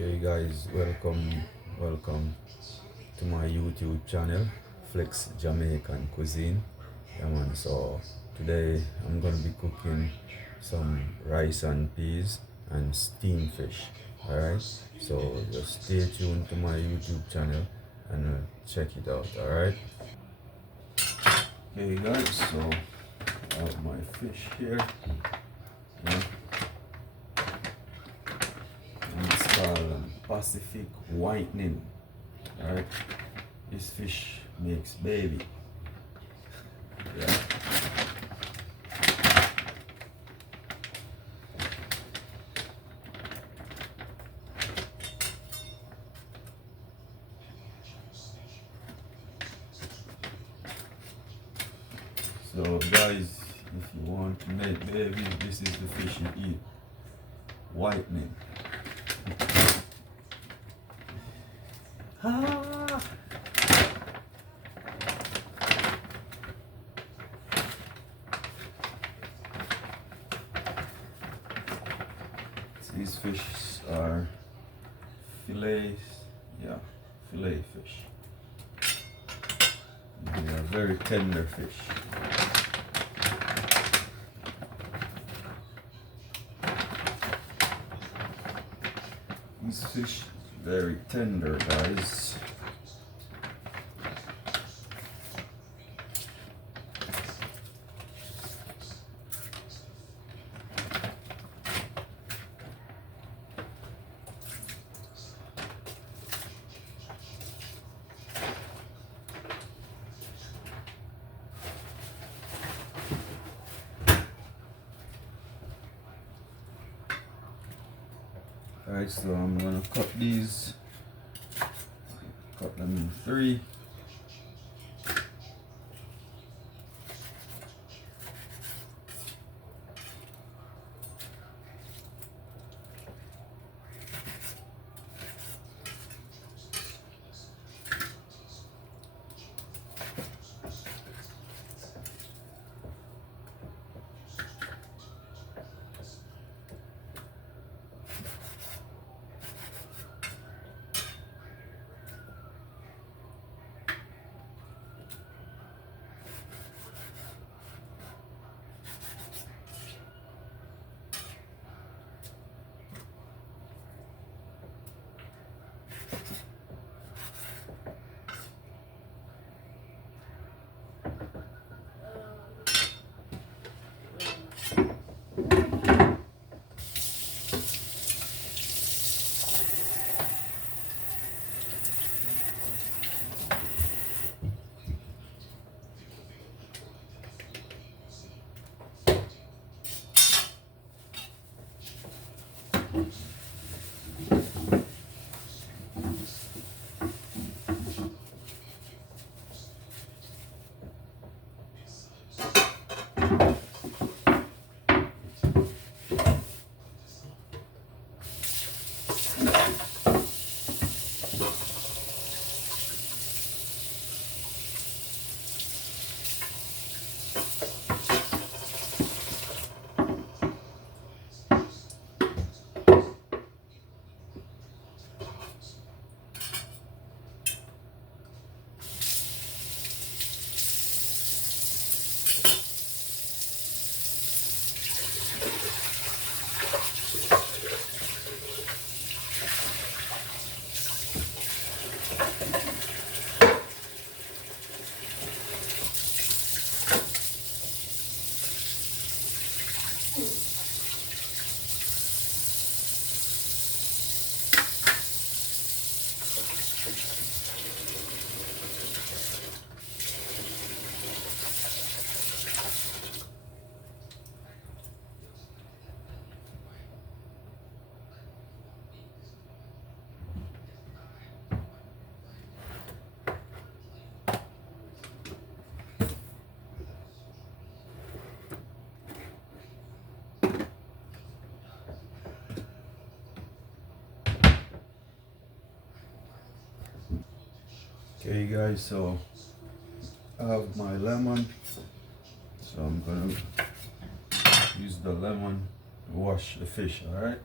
Okay guys, welcome to my YouTube channel, Flex Jamaican Cuisine. Yeah man, so today I'm gonna be cooking some rice and peas and steamed fish. Alright, so just stay tuned to my YouTube channel and check it out. Alright. Okay guys, so I have my fish here. Yeah. And it's called Pacific whitening. Alright, this fish makes baby. Yeah. So guys, if you want to make baby, this is the fish you eat. Whitening. Ah. These fish are fillets, yeah, fillet fish. They are very tender fish. These fish very tender, guys. Alright, so I'm gonna cut them in three. Okay guys, so I have my lemon, so I'm gonna use the lemon to wash the fish. All right.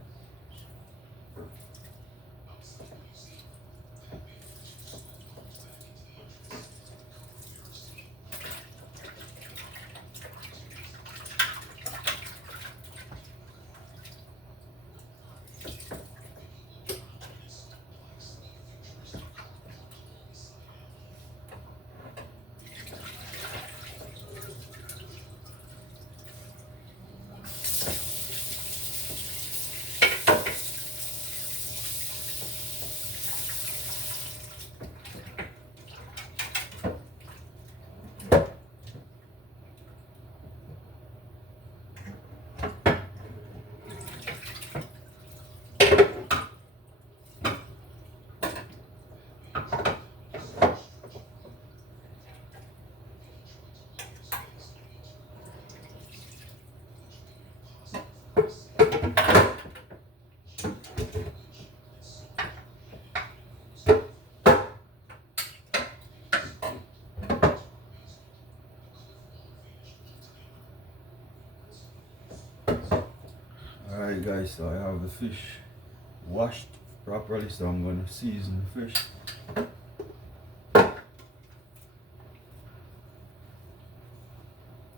Alright guys, so I have the fish washed properly, so I'm gonna season the fish.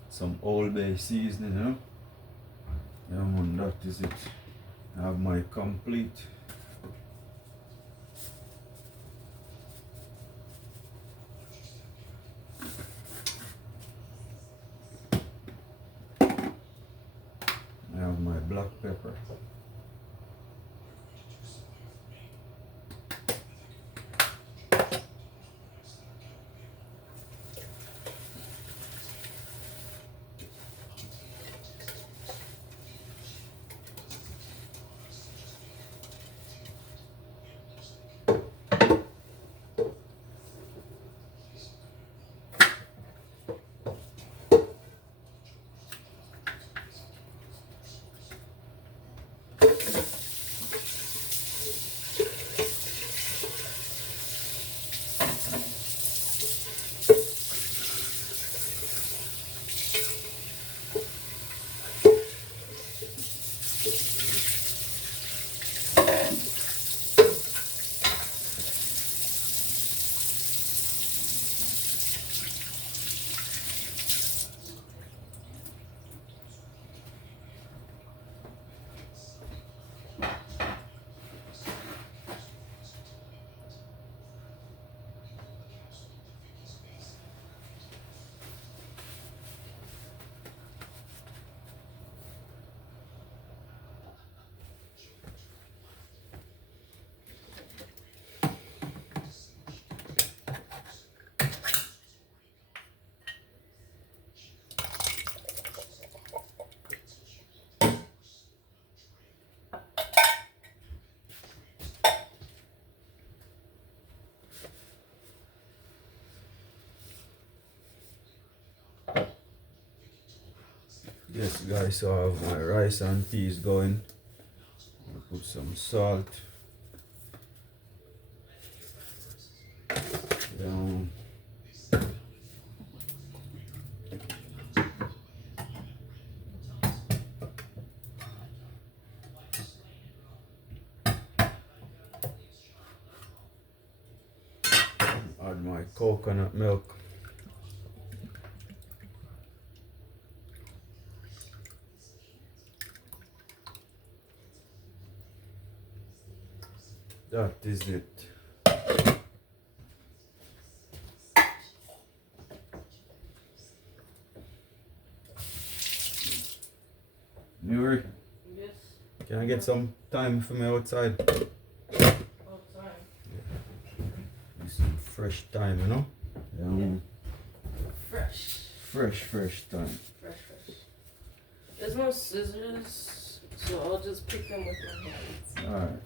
Some Old Bay seasoning, you know. Yeah man, that is it. I have my complete I have my black pepper. Yes guys, so I have my rice and peas going. I'll put some salt. Down. Add my coconut milk. That is it. Nuri, Yes. can I get some time for me outside? Outside. Need some fresh time, you know? Yeah. Fresh. Fresh time. Fresh. There's no scissors, so I'll just pick them with my hands. Alright.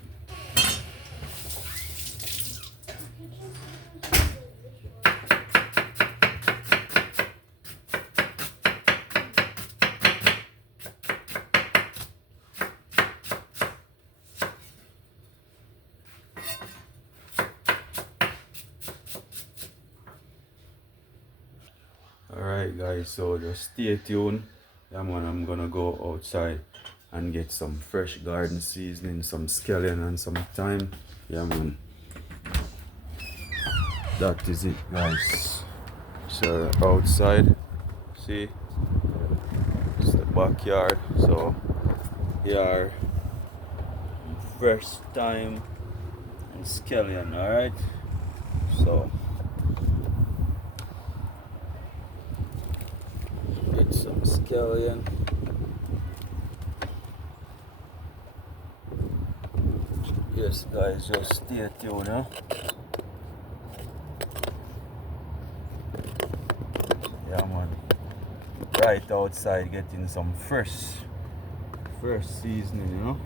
Alright guys, so just stay tuned. Yeah man, I'm gonna go outside and get some fresh garden seasoning, some scallion and some thyme. Yeah man. That is it guys. So outside, see, it's the backyard. So here fresh thyme and scallion, alright? So get some scallion. Yes guys, just stay tuned, huh? Yeah man, right outside getting some fresh seasoning, you know.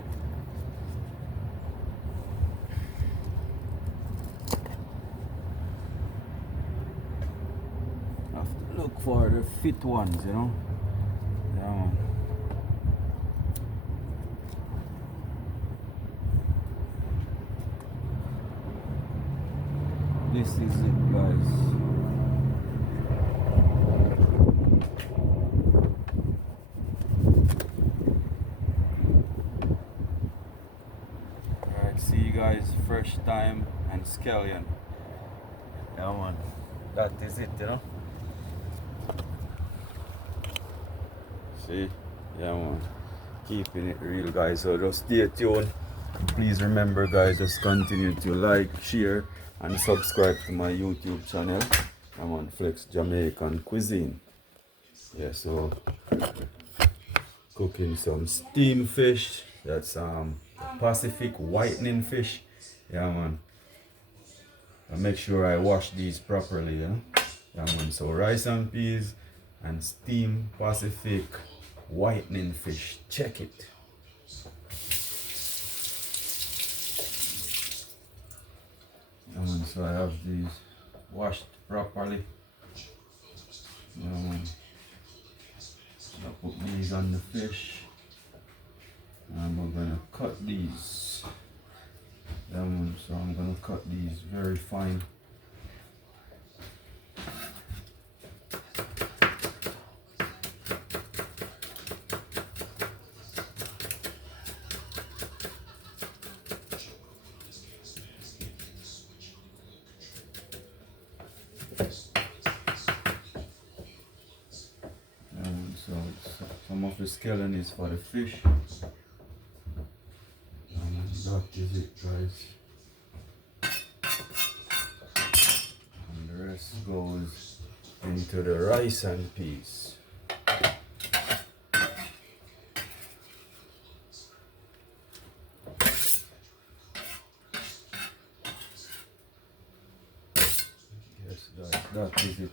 Have to look for the fit ones, you know. Yeah man. This is it guys. guys, fresh thyme and scallion. Yeah man, that is it, you know. See, yeah man, keeping it real guys, so just stay tuned. Please remember guys, just continue to like, share and subscribe to my YouTube channel. I'm on Flex Jamaican Cuisine. Yeah, so cooking some steamed fish. That's Pacific whitening fish. Yeah man. And make sure I wash these properly, you know. Yeah man. So rice and peas and steamed Pacific whitening fish. Check it. Yeah man. So I have these washed properly. Yeah man. I put these on the fish and we're gonna cut these. Yeah, man, so I'm gonna cut these very fine. So some of the scallion is for the fish. And that is it guys. And the rest goes into the rice and peas. Yes guys, that is it.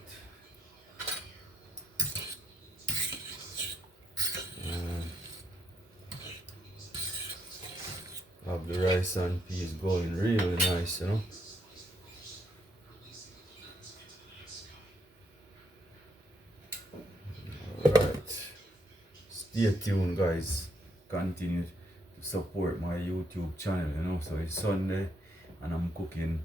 Have the rice and peas going really nice, you know. Alright, stay tuned guys, continue to support my YouTube channel, you know. So it's Sunday and I'm cooking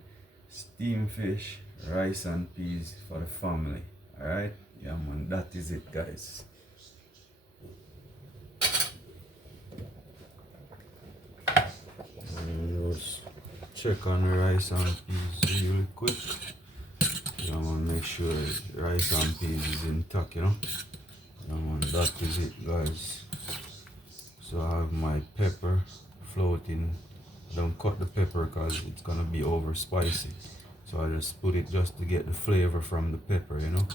steamed fish, rice and peas for the family. Alright, yeah man, that is it guys. Just check on the rice and peas really quick. Yeah man, make sure rice and peas is intact, you know. Yeah man, that is it guys. So I have my pepper floating. I don't cut the pepper because it's gonna be over spicy. So I just put it just to get the flavor from the pepper, you know.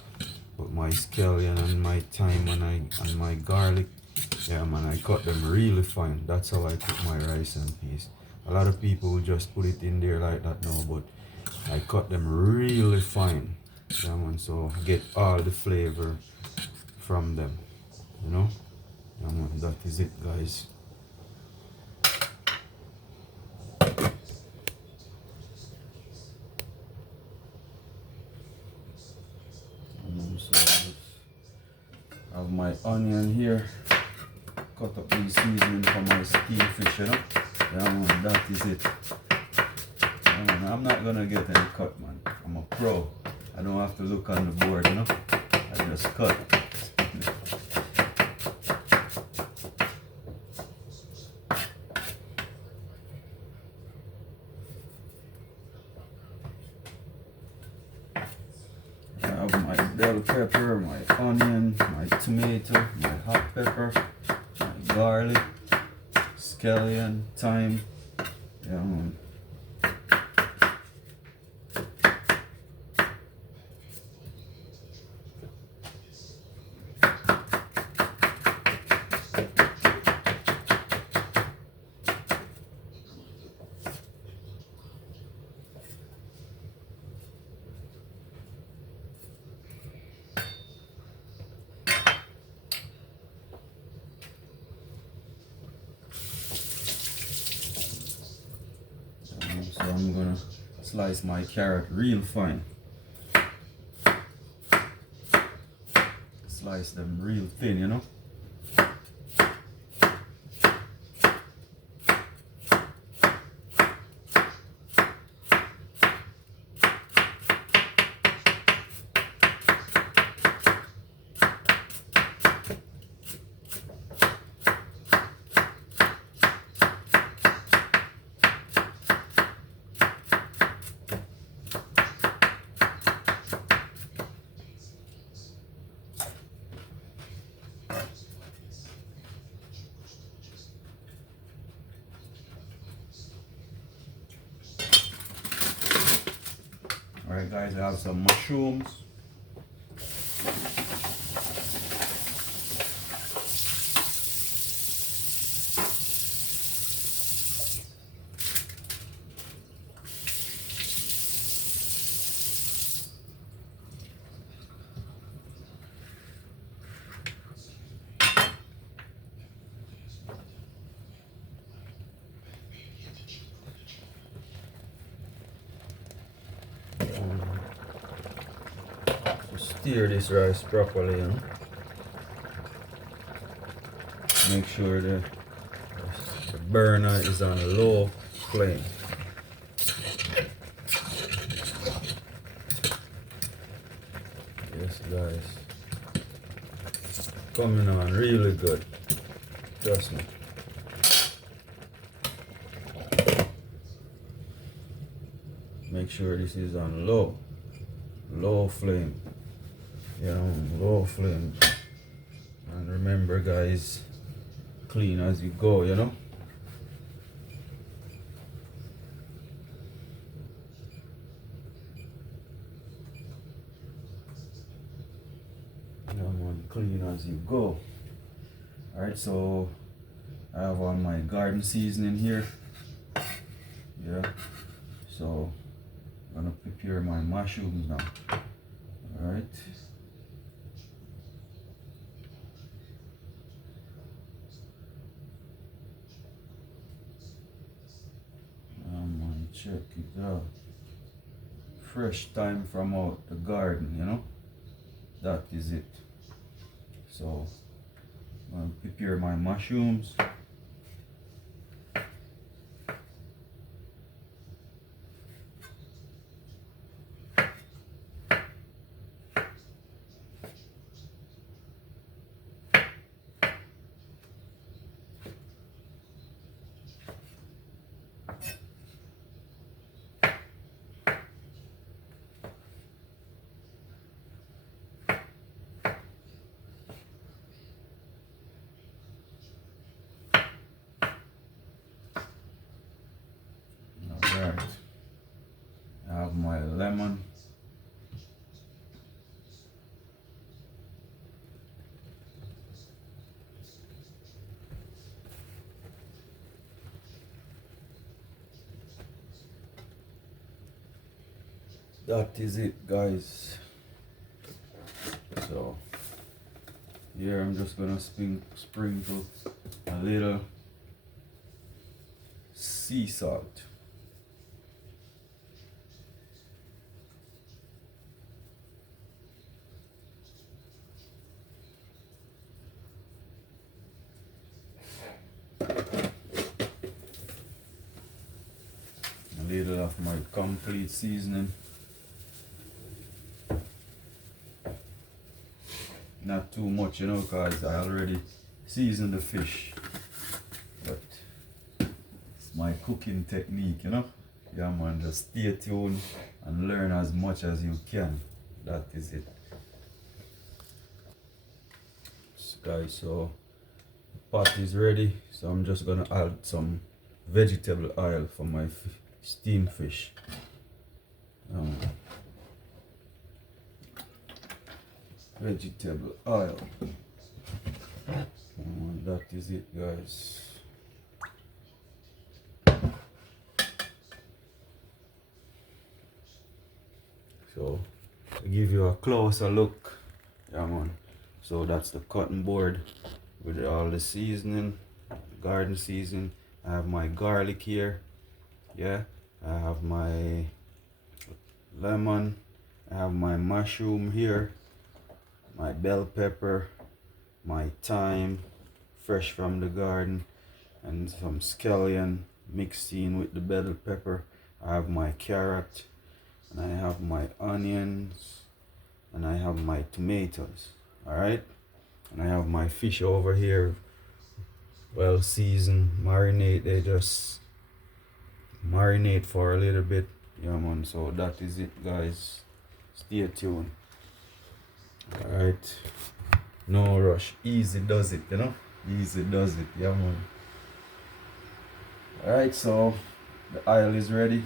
Put my scallion and my thyme and my garlic. Yeah man, I cut them really fine. That's how I cook my rice and peas. A lot of people will just put it in there like that now, but I cut them really fine. Yeah man, so I get all the flavor from them, you know. Yeah man, that is it guys. So I have my onion here. Cut up these seasoning for my steamed fish, you know. Yeah man, that is it. Yeah, man, I'm not gonna get any cut man. I'm a pro. I don't have to look on the board, you know. I just cut. I have my bell pepper, my onion, my tomato, my hot pepper, my garlic, scallion, thyme. Yeah man. So I'm gonna slice my carrot real fine. Slice them real thin, you know. Alright guys, I have some mushrooms. Stir this rice properly, you know? Make sure the burner is on a low flame. Yes guys, coming on really good, trust me. Make sure this is on low flame. You know, low flame. And remember guys, clean as you go, you know. Clean as you go. Alright, so I have all my garden seasoning here. Yeah, so I'm gonna prepare my mushrooms now. Alright. Check it out. Fresh thyme from out the garden, you know. That is it. So I'm gonna prepare my mushrooms. Alright. I have my lemon. That is it guys. So here I'm just gonna sprinkle a little sea salt. A little of my complete seasoning. Not too much, you know, because I already seasoned the fish. But it's my cooking technique, you know. Yeah man, just stay tuned and learn as much as you can. That is it. Guys, so the pot is ready. So I'm just gonna add some vegetable oil for my steamed fish. Vegetable oil. That is it guys. So to give you a closer look, yeah man, so that's the cutting board with all the seasoning, garden seasoning. I have my garlic here, yeah, I have my lemon, I have my mushroom here, my bell pepper, my thyme fresh from the garden, and some scallion mixed in with the bell pepper. I have my carrot, and I have my onions, and I have my tomatoes. All right, and I have my fish over here, well seasoned, marinate. They just marinate for a little bit. Yeah man, so that is it guys, stay tuned. All right, no rush, easy does it, you know, easy does it. Yeah man. All right, so the oil is ready,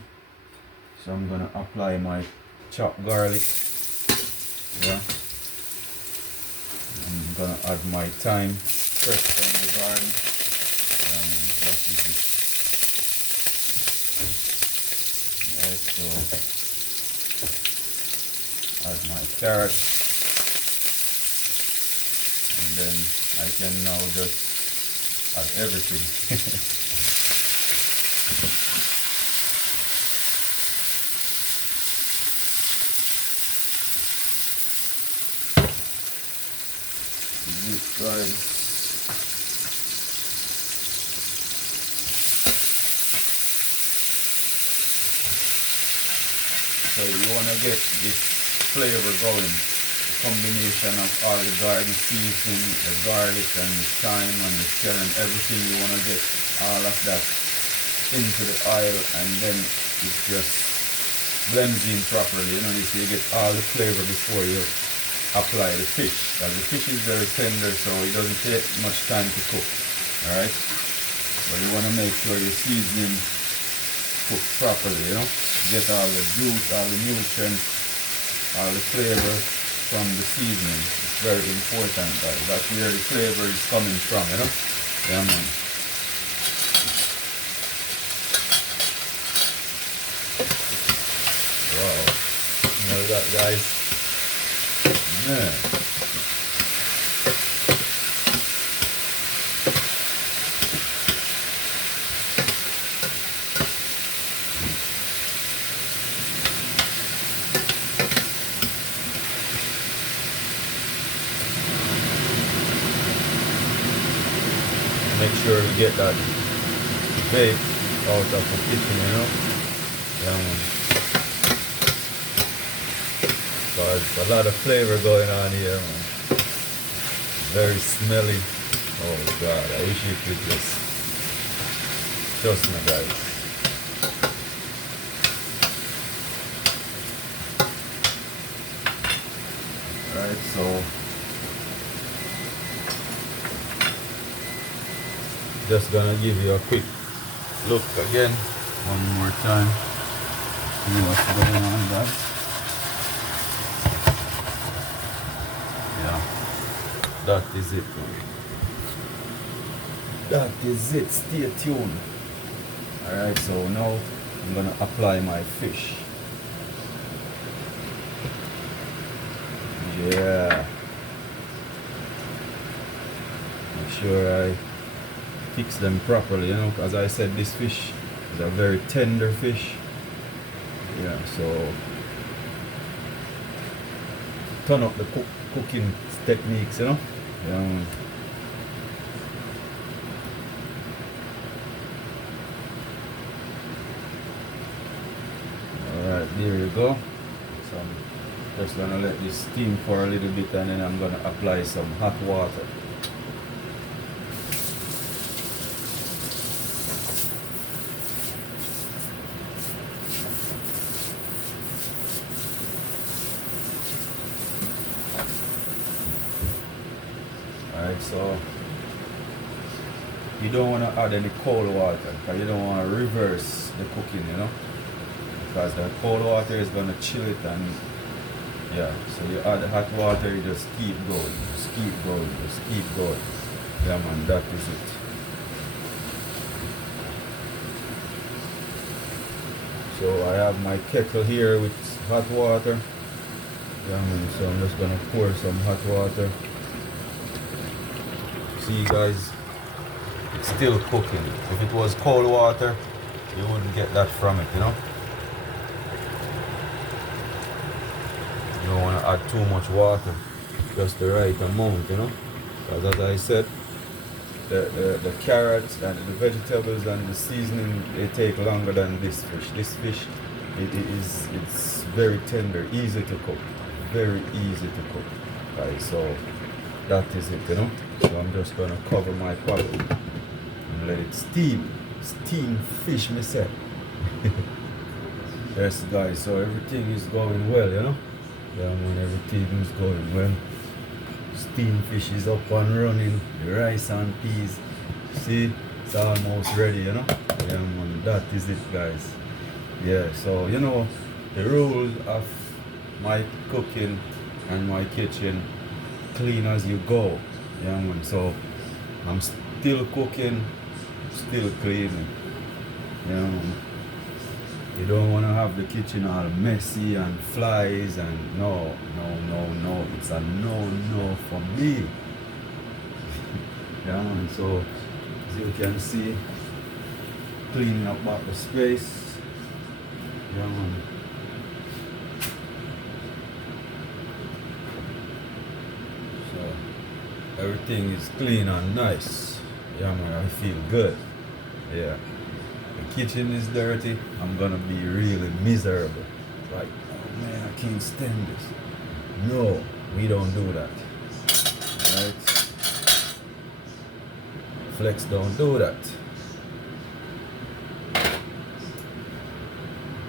so I'm gonna apply my chopped garlic. Yeah. I'm gonna add my thyme fresh from the garden. That is it. Right, so add my carrot, and then I can now just add everything. Guys, so you want to get this flavor going, the combination of all the garden seasoning, the garlic and the thyme and the celery, everything. You want to get all of that into the oil, and then it just blends in properly, you know, so you get all the flavor before you apply the fish. Because the fish is very tender, so it doesn't take much time to cook. Alright? But you want to make sure your seasoning cooks properly, you know? Get all the juice, all the nutrients, all the flavor from the seasoning. It's very important, guys. That's where the flavor is coming from, you know? Yeah, man. Wow. Smell that, guys? Yeah. Make sure you get that vape out of the kitchen, you know? There's a lot of flavor going on here, man. Very smelly. Oh God, I wish you could just trust me, guys. Alright, so just gonna give you a quick look again one more time. See what's going on, guys. Yeah, that is it, man. That is it. Stay tuned. Alright, so now I'm gonna apply my fish. Yeah. Make sure I fix them properly, you know, as I said, this fish is a very tender fish. Yeah, so turn up the cooking techniques, you know. Yeah. Alright, there you go. So I'm just gonna let this steam for a little bit, and then I'm gonna apply some hot water. Alright, so you don't want to add any cold water, because you don't want to reverse the cooking, you know, because the cold water is going to chill it, and yeah, so you add hot water, you just keep going, just keep going, just keep going. Yeah, man, that is it. So I have my kettle here with hot water. Yeah, man, so I'm just going to pour some hot water. See, guys, it's still cooking. If it was cold water, you wouldn't get that from it, you know. You don't want to add too much water, just the right amount, you know. Because as I said, the carrots and the vegetables and the seasoning, they take longer than this fish. This fish, it's very tender, easy to cook, very easy to cook, guys. So that is it, you know. So I'm just gonna cover my pot and let it steam. Steam fish, me say. Yes, guys, so everything is going well, you know. Yeah, man, everything is going well. Steam fish is up and running. The rice and peas, see, it's almost ready, you know. Yeah, man, that is it, guys. Yeah, so you know the rule of my cooking and my kitchen clean as you go. Yeah, man. So I'm still cooking, still cleaning. Yeah, man. You don't want to have the kitchen all messy and flies and no. It's a no for me. Yeah, man. So as you can see, cleaning up back the space. Yeah, man. So everything is clean and nice. Yeah, man. I feel good. Yeah. The kitchen is dirty. I'm gonna be really miserable. Like, oh man, I can't stand this. No, we don't do that. Alright? Flex don't do that.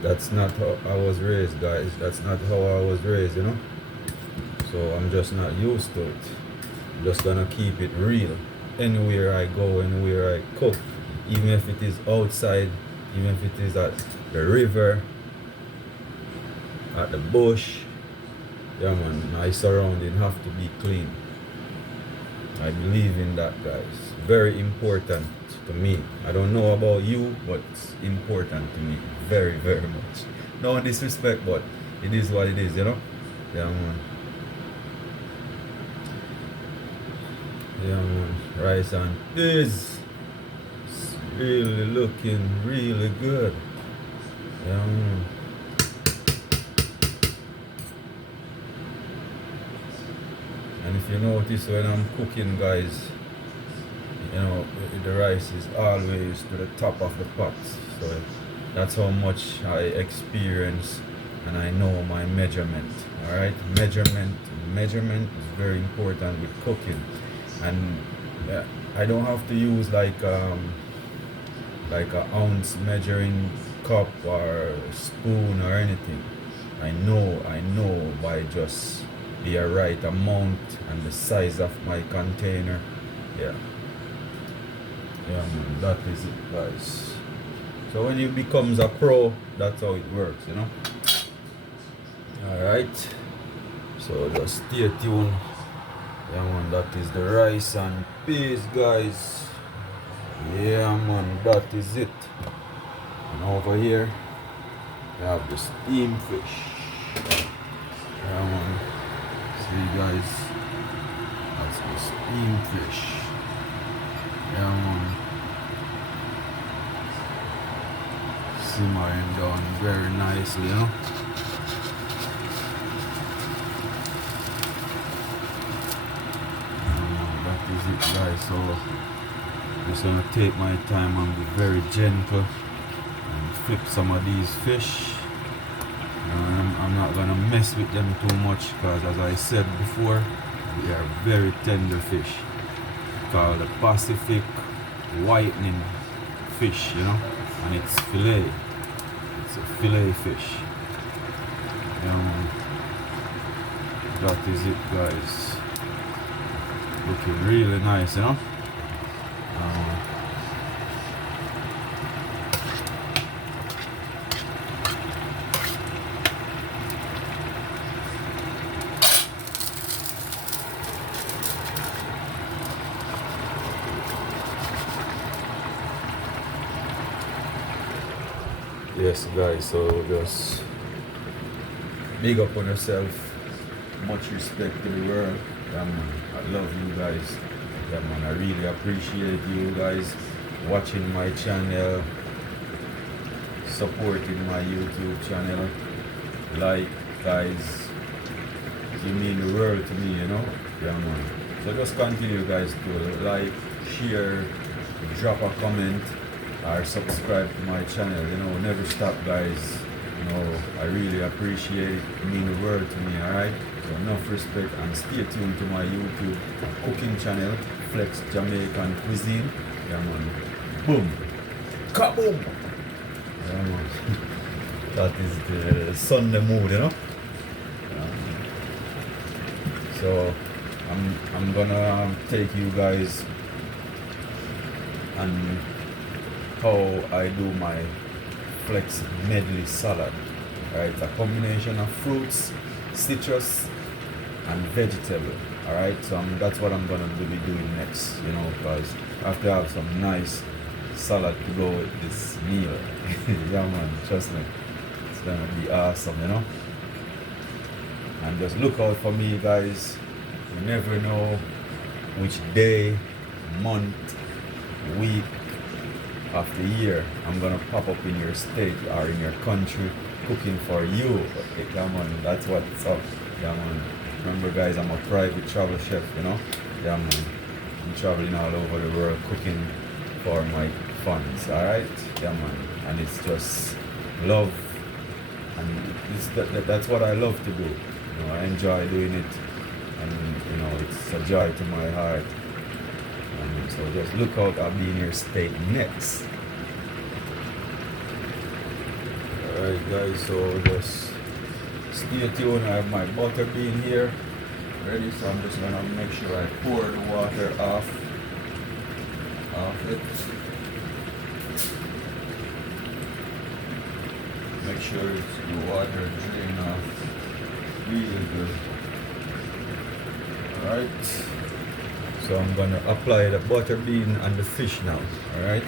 That's not how I was raised, guys. That's not how I was raised, you know? So I'm just not used to it. I'm just gonna keep it real. Anywhere I go, anywhere I cook, even if it is outside, even if it is at the river, at the bush, yeah man, my surrounding have to be clean. I believe in that, guys. Very important to me. I don't know about you, but it's important to me. Very, very much. No disrespect, but it is what it is, you know? Yeah man. Yeah man. Rice and peas. It's really looking really good. Yeah man. And if you notice when I'm cooking, guys, you know, the rice is always to the top of the pot. So that's how much I experience and I know my measurement. Alright? Measurement is very important with cooking. And I don't have to use like a ounce measuring cup or spoon or anything. I know by just the right amount and the size of my container. Yeah, man, that is it, guys. So when it becomes a pro, that's how it works, you know. Alright, so just stay tuned. Yeah man, that is the rice and peas, guys. Yeah man, that is it. And over here we have the steamed fish. Yeah man, see guys, that's the steamed fish. Yeah man, simmering down very nicely, you know. That is it, guys. So I'm just gonna take my time and be very gentle and flip some of these fish. I'm not gonna mess with them too much because, as I said before, they are very tender fish called the Pacific whitening fish, you know, and it's fillet. It's a fillet fish. That is it, guys. Looking really nice, you know. Yes, guys. So just big up on yourself. Much respect to the world. Yeah, man. I love you guys. Yeah man, I really appreciate you guys watching my channel, supporting my YouTube channel. Like, guys, you mean the world to me, you know. Yeah man. So just continue, guys, to like, share, drop a comment or subscribe to my channel. You know, never stop, guys. You know, I really appreciate it. It means the world to me. Alright, so enough respect and stay tuned to my YouTube cooking channel, Flex Jamaican Cuisine. Yeah man, boom, kaboom. Yeah man. That is the Sunday mood, you know. So I'm gonna take you guys and how I do my Flex medley salad. Right, a combination of fruits citrus and vegetable. All right, so that's what I'm gonna be doing next. You know, because I have to have some nice salad to go with this meal. Yeah, man, trust me, it's gonna be awesome. You know, and just look out for me, guys. You never know which day, month, week of the year I'm gonna pop up in your state or in your country cooking for you. Okay, come on, that's what's up. Yeah, man. Remember, guys, I'm a private travel chef, you know. Yeah, man. I'm traveling all over the world cooking for my fans. All right, yeah, man. And it's just love, and that's what I love to do. You know, I enjoy doing it, and you know, it's a joy to my heart. So just look out, I'll be in your state next. Alright, guys, so just stay tuned. I have my butter bean here ready, so I'm just gonna make sure I pour the water off it. Make sure the water drain off really good. Alright. So I'm gonna apply the butter bean and the fish now, alright?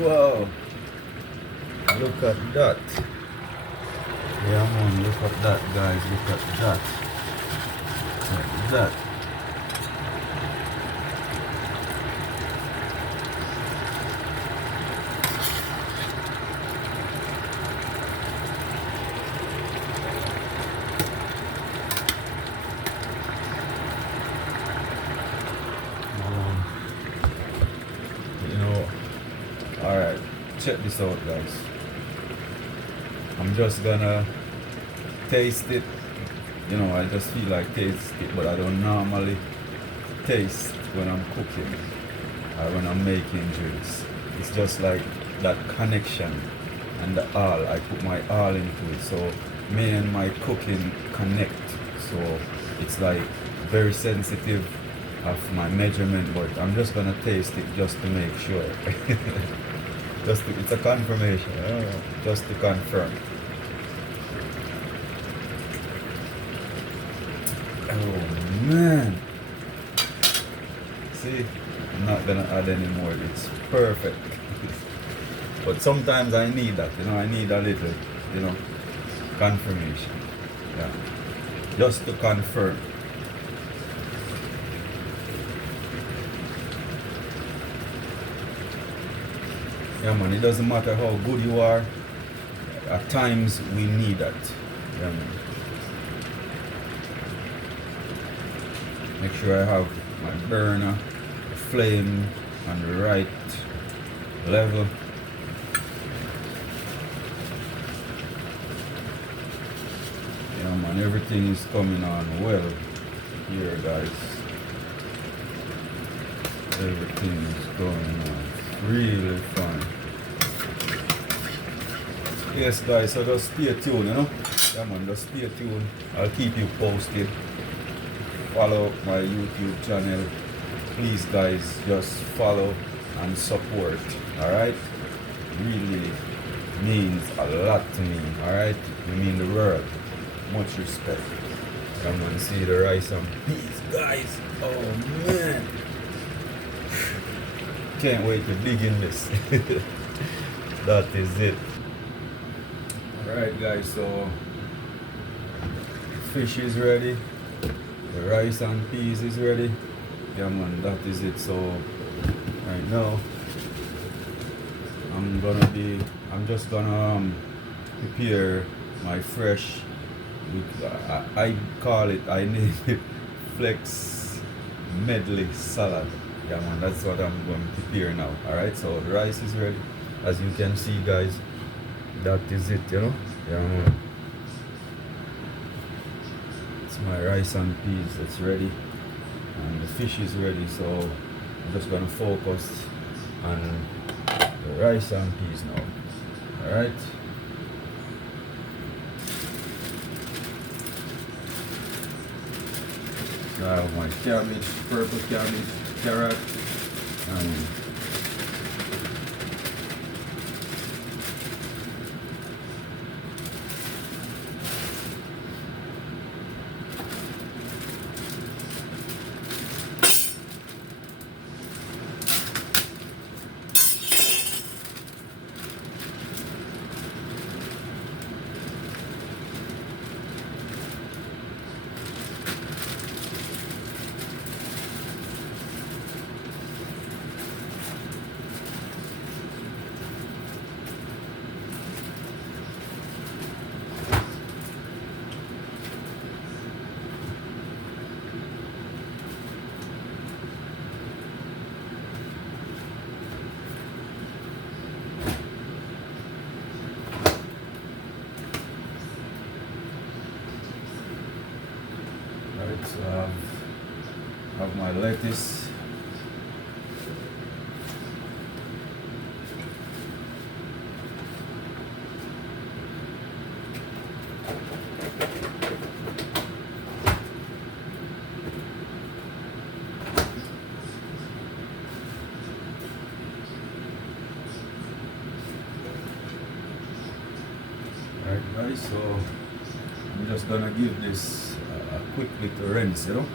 Wow, look at that. Yeah, man, look at that, guys, look at that. Look at that. Alright, check this out, guys. I'm just gonna taste it. You know, I just feel like taste it, but I don't normally taste when I'm cooking or when I'm making drinks. It's just like that connection and the all. I put my all into it. So me and my cooking connect. So it's like very sensitive of my measurement, but I'm just gonna taste it just to make sure. It's a confirmation, just to confirm. Oh man, see, I'm not gonna add any more. It's perfect. But sometimes I need that, you know, I need a little, you know, confirmation. Yeah, just to confirm. Yeah, man, it doesn't matter how good you are, at times we need that. Yeah, man. Make sure I have my burner, the flame on the right level. Yeah, man, everything is coming on well here, guys. Everything is going on really fine. Yes, guys, so just stay tuned, you know. Yeah, man, just stay tuned. I'll keep you posted. Follow my YouTube channel. Please, guys, just follow and support. Alright? Really means a lot to me. Alright? You mean the world. Much respect. Come and see the rice and peas, guys. Oh man. Can't wait to dig in this. That is it. Alright, guys, so fish is ready, the rice and peas is ready. Yeah, man, that is it. So right now I'm just gonna prepare my fresh, I name it Flex Medley salad. Yeah, man, that's what I'm going to prepare now. Alright, so the rice is ready. As you can see, guys, that is it, you know. Yeah, man. It's my rice and peas that's ready, and the fish is ready. So I'm just gonna focus on the rice and peas now. Alright. I have my cabbage, purple cabbage, carrot, and So I have my lettuce. Alright guys, so I'm just gonna give this a quick little rinse, you know.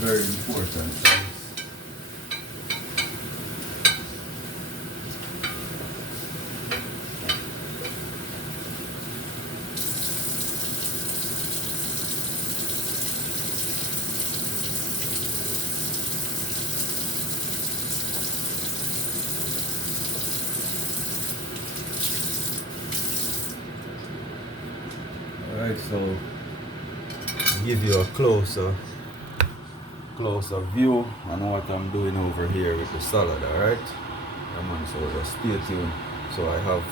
Very important. Alright, so give you a closer view on what I'm doing over here with the salad. Alright, so just stay tuned. So I have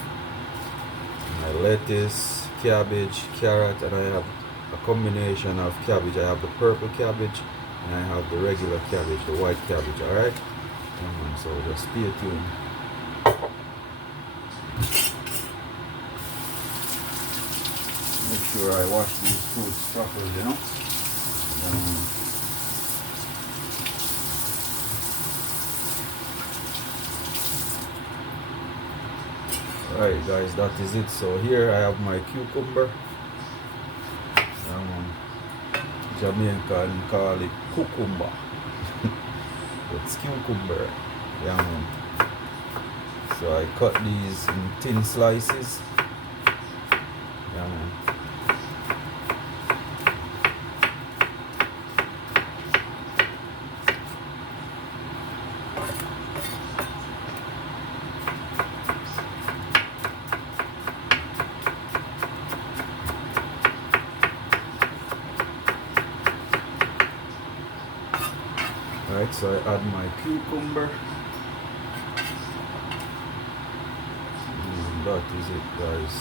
my lettuce, cabbage, carrot, and I have a combination of cabbage. I have the purple cabbage and I have the regular cabbage, the white cabbage. Alright, so just stay tuned. Make sure I wash these fruits properly, you know. Alright guys, that is it. So here I have my cucumber. Jamaican call it cucumber. It's cucumber. So I cut these in thin slices. Alright, so I add my cucumber. And that is it, guys.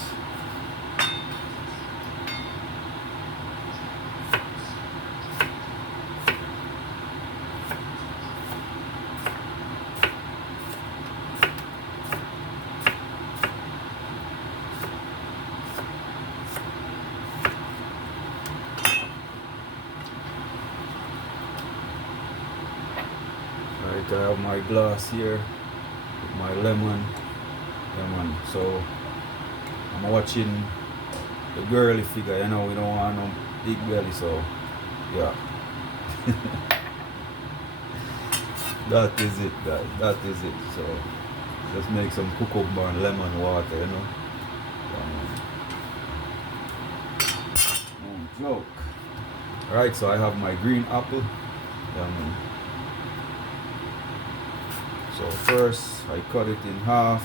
Right, I have my glass here with my lemon. So I'm watching the girly figure, you know, we don't want no big belly, so yeah. That is it, guys, that is it. So just make some cucumber and lemon water, you know. No joke. Alright, so I have my green apple. So first I cut it in half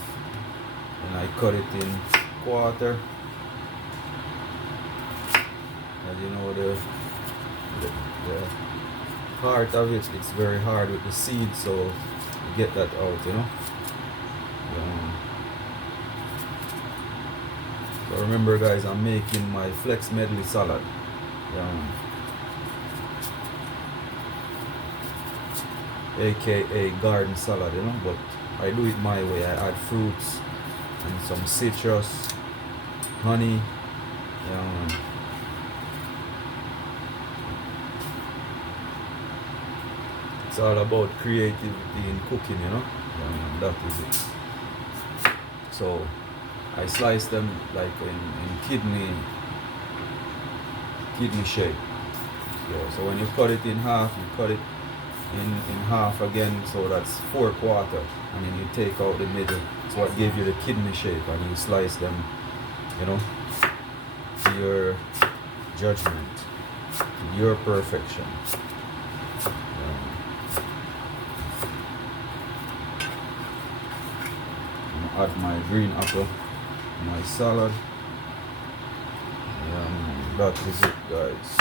and I cut it in quarter. As you know, the heart of it, it's very hard with the seed, so you get that out, you know. So remember guys, I'm making my flex medley salad. AKA garden salad, you know, but I do it my way. I add fruits and some citrus, honey. It's all about creativity in cooking, you know. That is it. So I slice them like in kidney shape. So when you cut it in half, you cut it in half again, so that's 4/4, and then you take out the middle. It's what gives you the kidney shape, and you slice them, you know, to your judgment, to your perfection. Add my green apple, my salad. That is it, guys.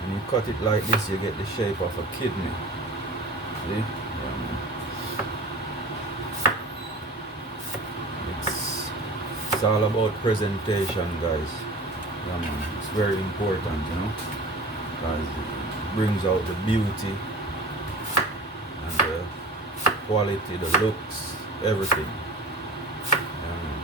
When you cut it like this, you get the shape of a kidney. See? It's all about presentation, guys. Yeah, man. It's very important, you know, because it brings out the beauty and the quality, the looks, everything. Yeah, man.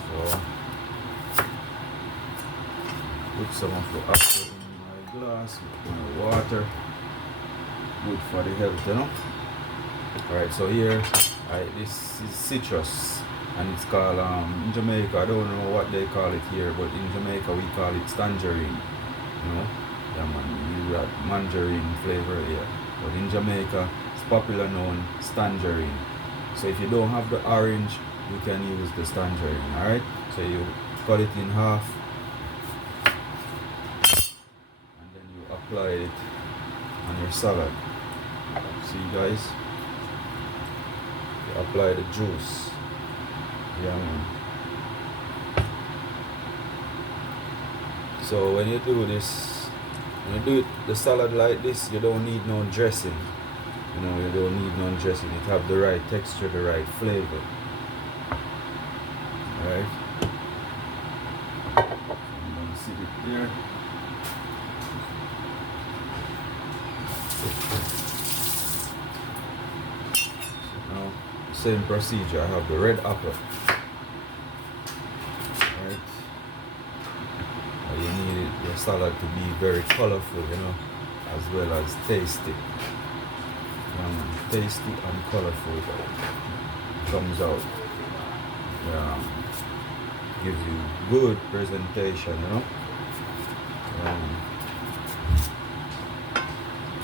So put some of the apple in my glass with my water. Good for the health, you know. Alright, so here this is citrus, and it's called in Jamaica, I don't know what they call it here, but in Jamaica we call it tangerine, you know. Yeah, man, you got mandarin flavor here, but in Jamaica it's popular known as tangerine. So if you don't have the orange, you can use the tangerine. Alright, so you cut it in half and then you apply it on your salad. See, guys, you apply the juice. Yeah, man. So when you do this, when you do it, the salad like this, you don't need no dressing. You know, you don't need no dressing. It have the right texture, the right flavor. Alright, I'm gonna sit it there. Now, same procedure. I have the red apple. Right. You need your salad to be very colorful, you know, as well as tasty. Tasty and colorful. Comes out. Gives you good presentation, you know.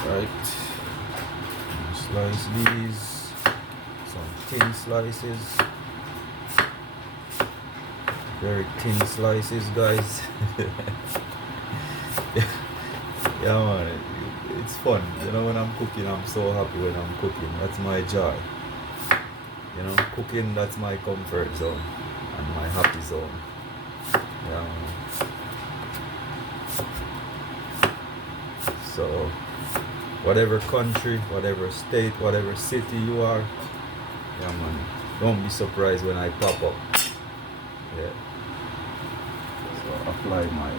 Right. Slice these. Some thin slices. Very thin slices, guys. Yeah, man, it's fun. You know, when I'm cooking, I'm so happy when I'm cooking. That's my joy. You know, cooking, that's my comfort zone and my happy zone. Yeah, man. So, whatever country, whatever state, whatever city you are, yeah, man, don't be surprised when I pop up. Yeah. So apply my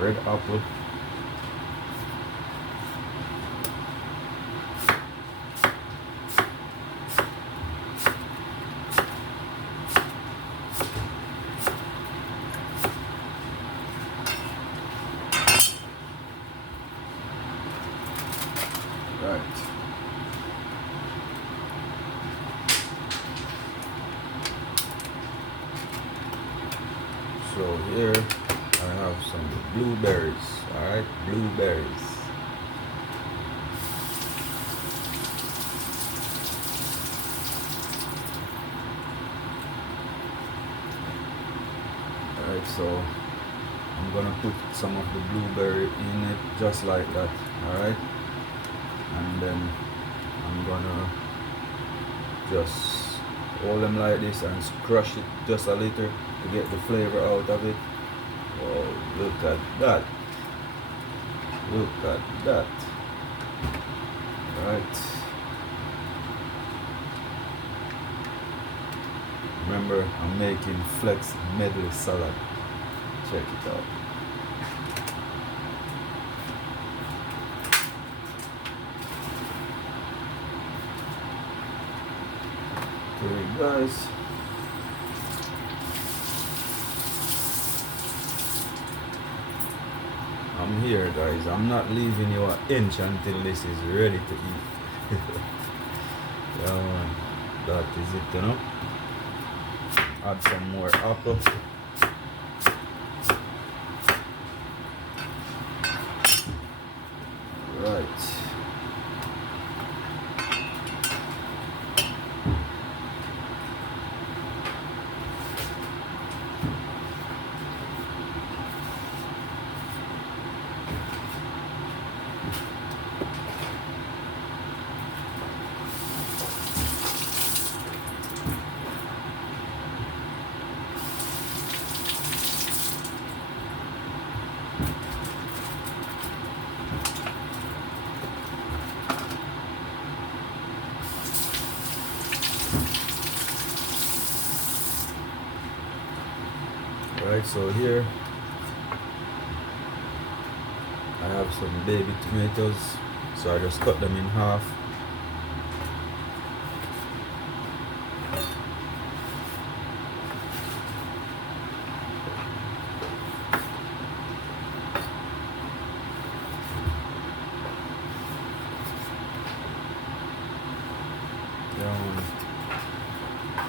red apple. Right. So here I have some blueberries. Alright, blueberries. Alright, so I'm gonna put some of the blueberry in it just like that. Alright, and then I'm gonna just hold them like this and crush it just a little to get the flavor out of it. Oh, look at that. Look at that. Right. Remember, I'm making flex medley salad. Check it out. Okay, guys. I'm here, guys. I'm not leaving you an inch until this is ready to eat. Yeah, man. That is it, you know. Add some more apple. Right. Alright, so here I have some baby tomatoes, so I just cut them in half.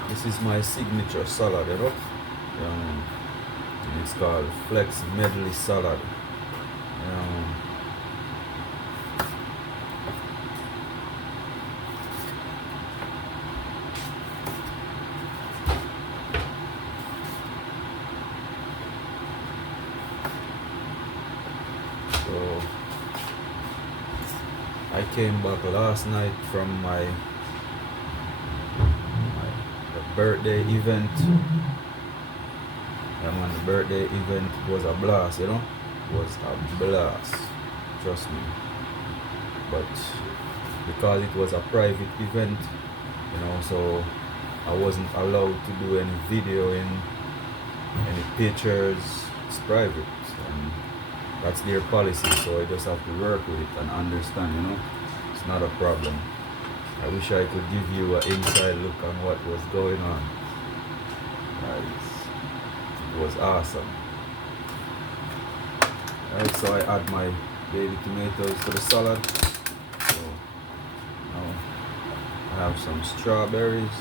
This is my signature salad, you know. It's called Flex Medley Salad. So I came back last night from my birthday event. And the birthday event was a blast, you know. It was a blast, trust me. But because it was a private event, you know, so I wasn't allowed to do any videoing, any pictures. It's private, and that's their policy, so I just have to work with it and understand, you know. It's not a problem. I wish I could give you an inside look on what was going on. It was awesome. Alright, so I add my baby tomatoes to the salad. So now I have some strawberries.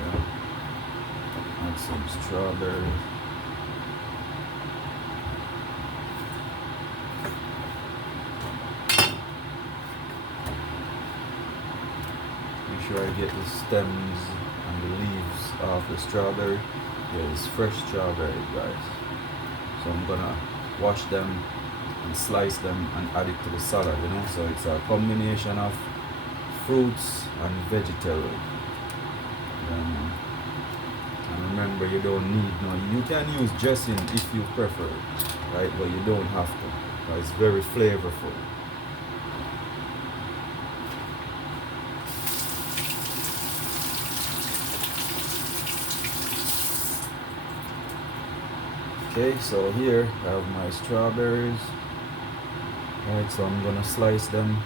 Yeah. Add some strawberries. Make sure I get the stems and the leaves off the strawberry. Yeah, it's fresh strawberry, guys. So I'm gonna wash them and slice them and add it to the salad, you know. So it's a combination of fruits and vegetable. And remember, you don't need you can use dressing if you prefer, right? But you don't have to. It's very flavorful. Okay, so here I have my strawberries. Alright, so I'm gonna slice them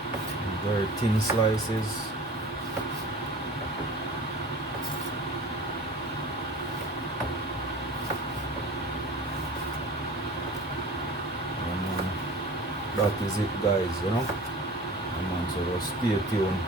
in very thin slices. And that is it, guys, you know. So just stay tuned.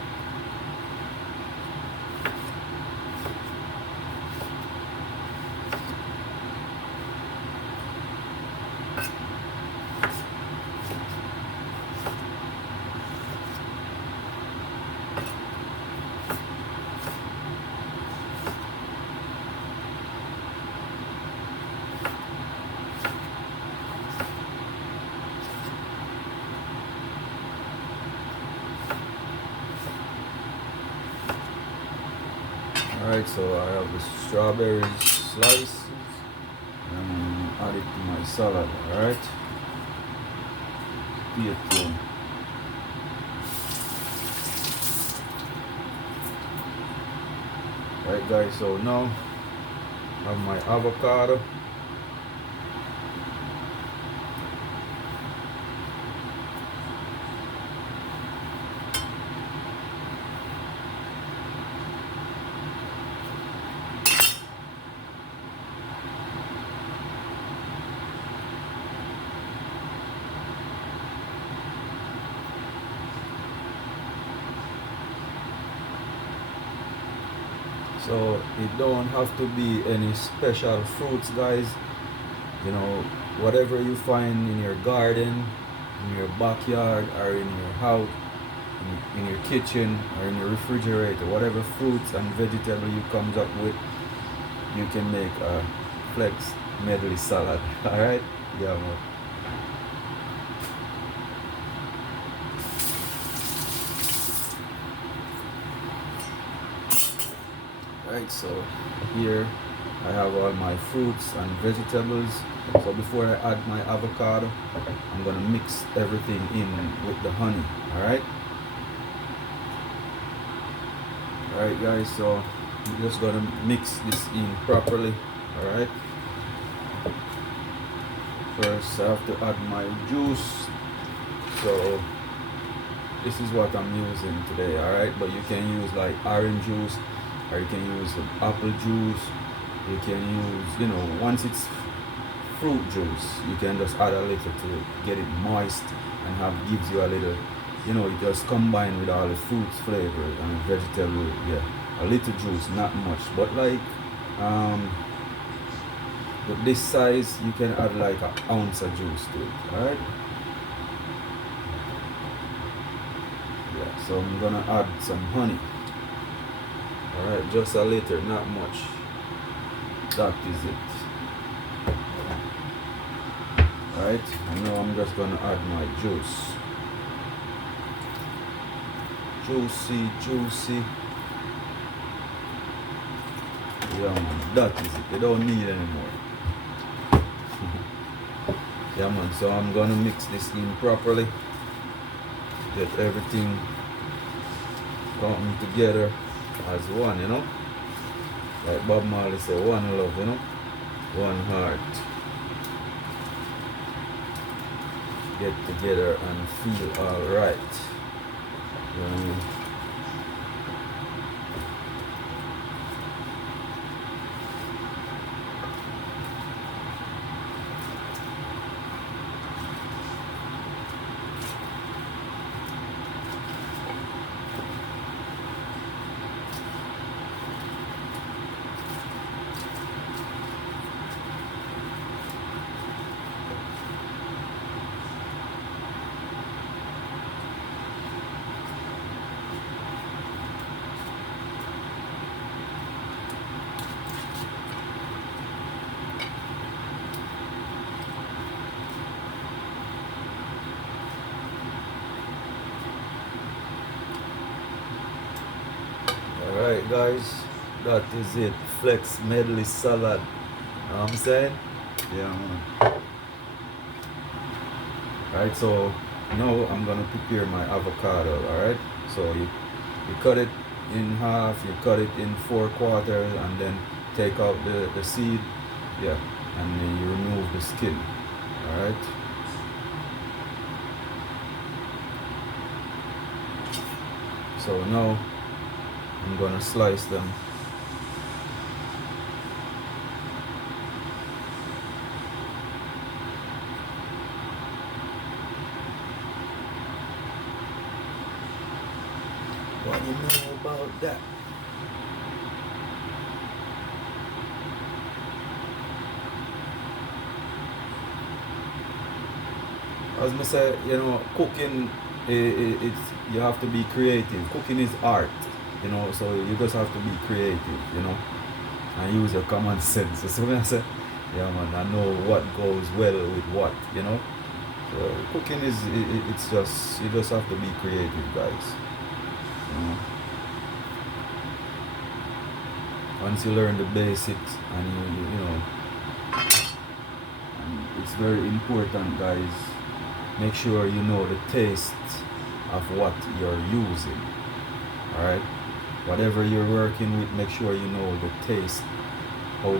Alright, so I have the strawberries slices and add it to my salad, alright? Stay tuned. Alright guys, so now I have my avocado. So it don't have to be any special fruits, guys. You know, whatever you find in your garden, in your backyard, or in your house, in your kitchen, or in your refrigerator, whatever fruits and vegetable you comes up with, you can make a Flex medley salad. Alright? Yeah, man. Right, so here I have all my fruits and vegetables. So before I add my avocado, I'm gonna mix everything in with the honey. Alright guys, so I'm just gonna mix this in properly. Alright. First I have to add my juice. So this is what I'm using today, alright? But you can use like orange juice, or you can use apple juice. You can use, once it's fruit juice, you can just add a little to it, get it moist, and gives you a little, it just combine with all the fruits flavors and vegetable, yeah. A little juice, not much, but like with this size you can add like an ounce of juice to it, alright? Yeah, so I'm gonna add some honey. Alright, just a little, not much. That is it. Alright, and now I'm just gonna add my juice. Juicy. Yeah man, that is it. You don't need anymore. Yeah man, so I'm gonna mix this in properly. Get everything coming together as one, like Bob Marley said, one love, one heart. Get together and feel alright. You know what I mean? Alright guys, that is it. Flex medley salad. You know what I'm saying? Yeah man. Alright, so now I'm gonna prepare my avocado, alright? So you cut it in half, you cut it in 4 quarters, and then take out the seed, yeah, and then you remove the skin, alright? So now I'm gonna slice them. What do you know about that? As I say, cooking, it's you have to be creative. Cooking is art, so you just have to be creative, and use your common sense. So when I say, yeah man, I know what goes well with what, So cooking is, it's just, you just have to be creative, guys. Once you learn the basics, and and it's very important, guys. Make sure you know the taste of what you're using. Alright? Whatever you're working with, make sure you know the taste, how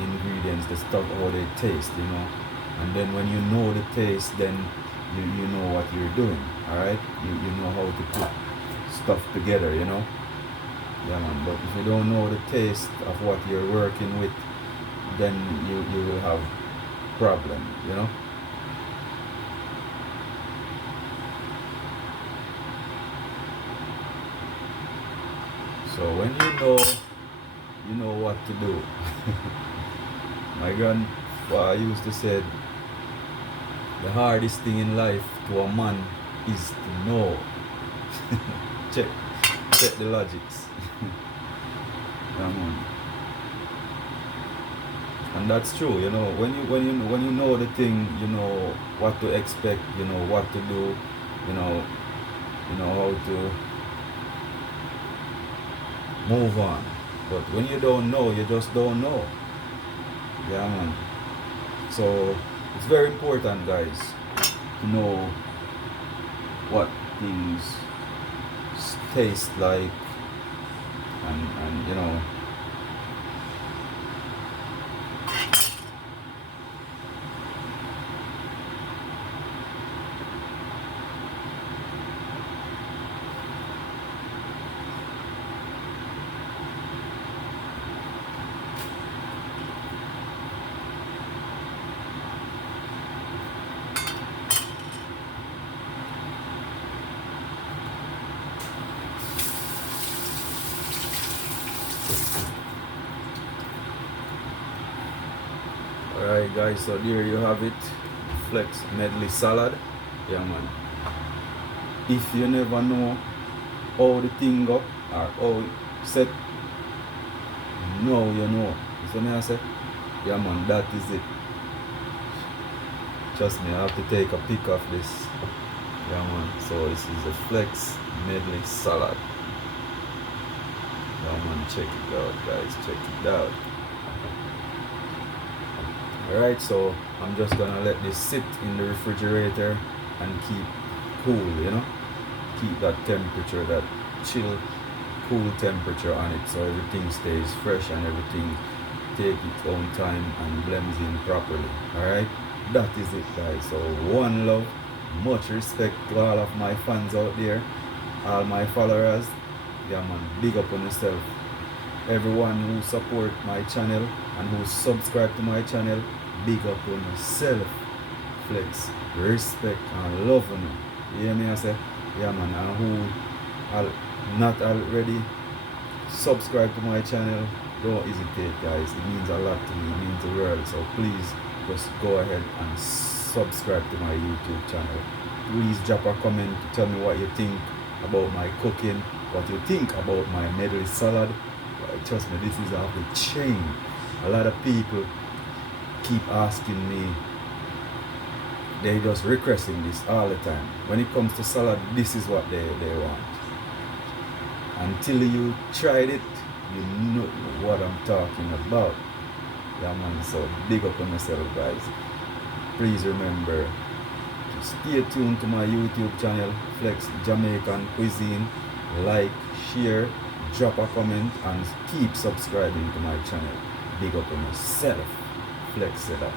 ingredients, the stuff, how they taste, And then when you know the taste, then you know what you're doing. Alright? You know how to put stuff together, Yeah man, but if you don't know the taste of what you're working with, then you will have problem, So when you know what to do. My grandpa used to say, the hardest thing in life to a man is to know. check the logics. Yeah, man. And that's true, when you know the thing, you know what to expect, you know what to do, you know how to move on. But when you don't know, you just don't know. Yeah man. So it's very important, guys, to know what things taste like, and you know. Alright guys, so there you have it. Flex medley salad. Yeah man. If you never know how the thing go or how it set, now you know. So me I say, yeah man, that is it. Trust me, I have to take a pic of this. Yeah man, so this is a flex medley salad. Yeah man, check it out guys, check it out. Alright, so I'm just gonna let this sit in the refrigerator and keep cool, you know, keep that temperature, that chill, cool temperature on it, so everything stays fresh and everything take its own time and blends in properly. Alright, that is it guys. So one love, much respect to all of my fans out there, all my followers. Yeah man, big up on yourself. Everyone who support my channel and who subscribe to my channel, big up on yourself. Flex, respect and love on you. You hear me I say? Yeah man, and who are not already subscribe to my channel, don't hesitate guys. It means a lot to me, it means the world. So please just go ahead and subscribe to my YouTube channel. Please drop a comment to tell me what you think about my cooking, what you think about my medley salad. Trust me, this is off the chain. A lot of people keep asking me, they just requesting this all the time. When it comes to salad, this is what they want. Until you tried it, you know what I'm talking about. Yeah man, so big up on yourself guys. Please remember to stay tuned to my YouTube channel, Flex Jamaican Cuisine. Like, share, drop a comment and keep subscribing to my channel. Big up on yourself. Flex it up.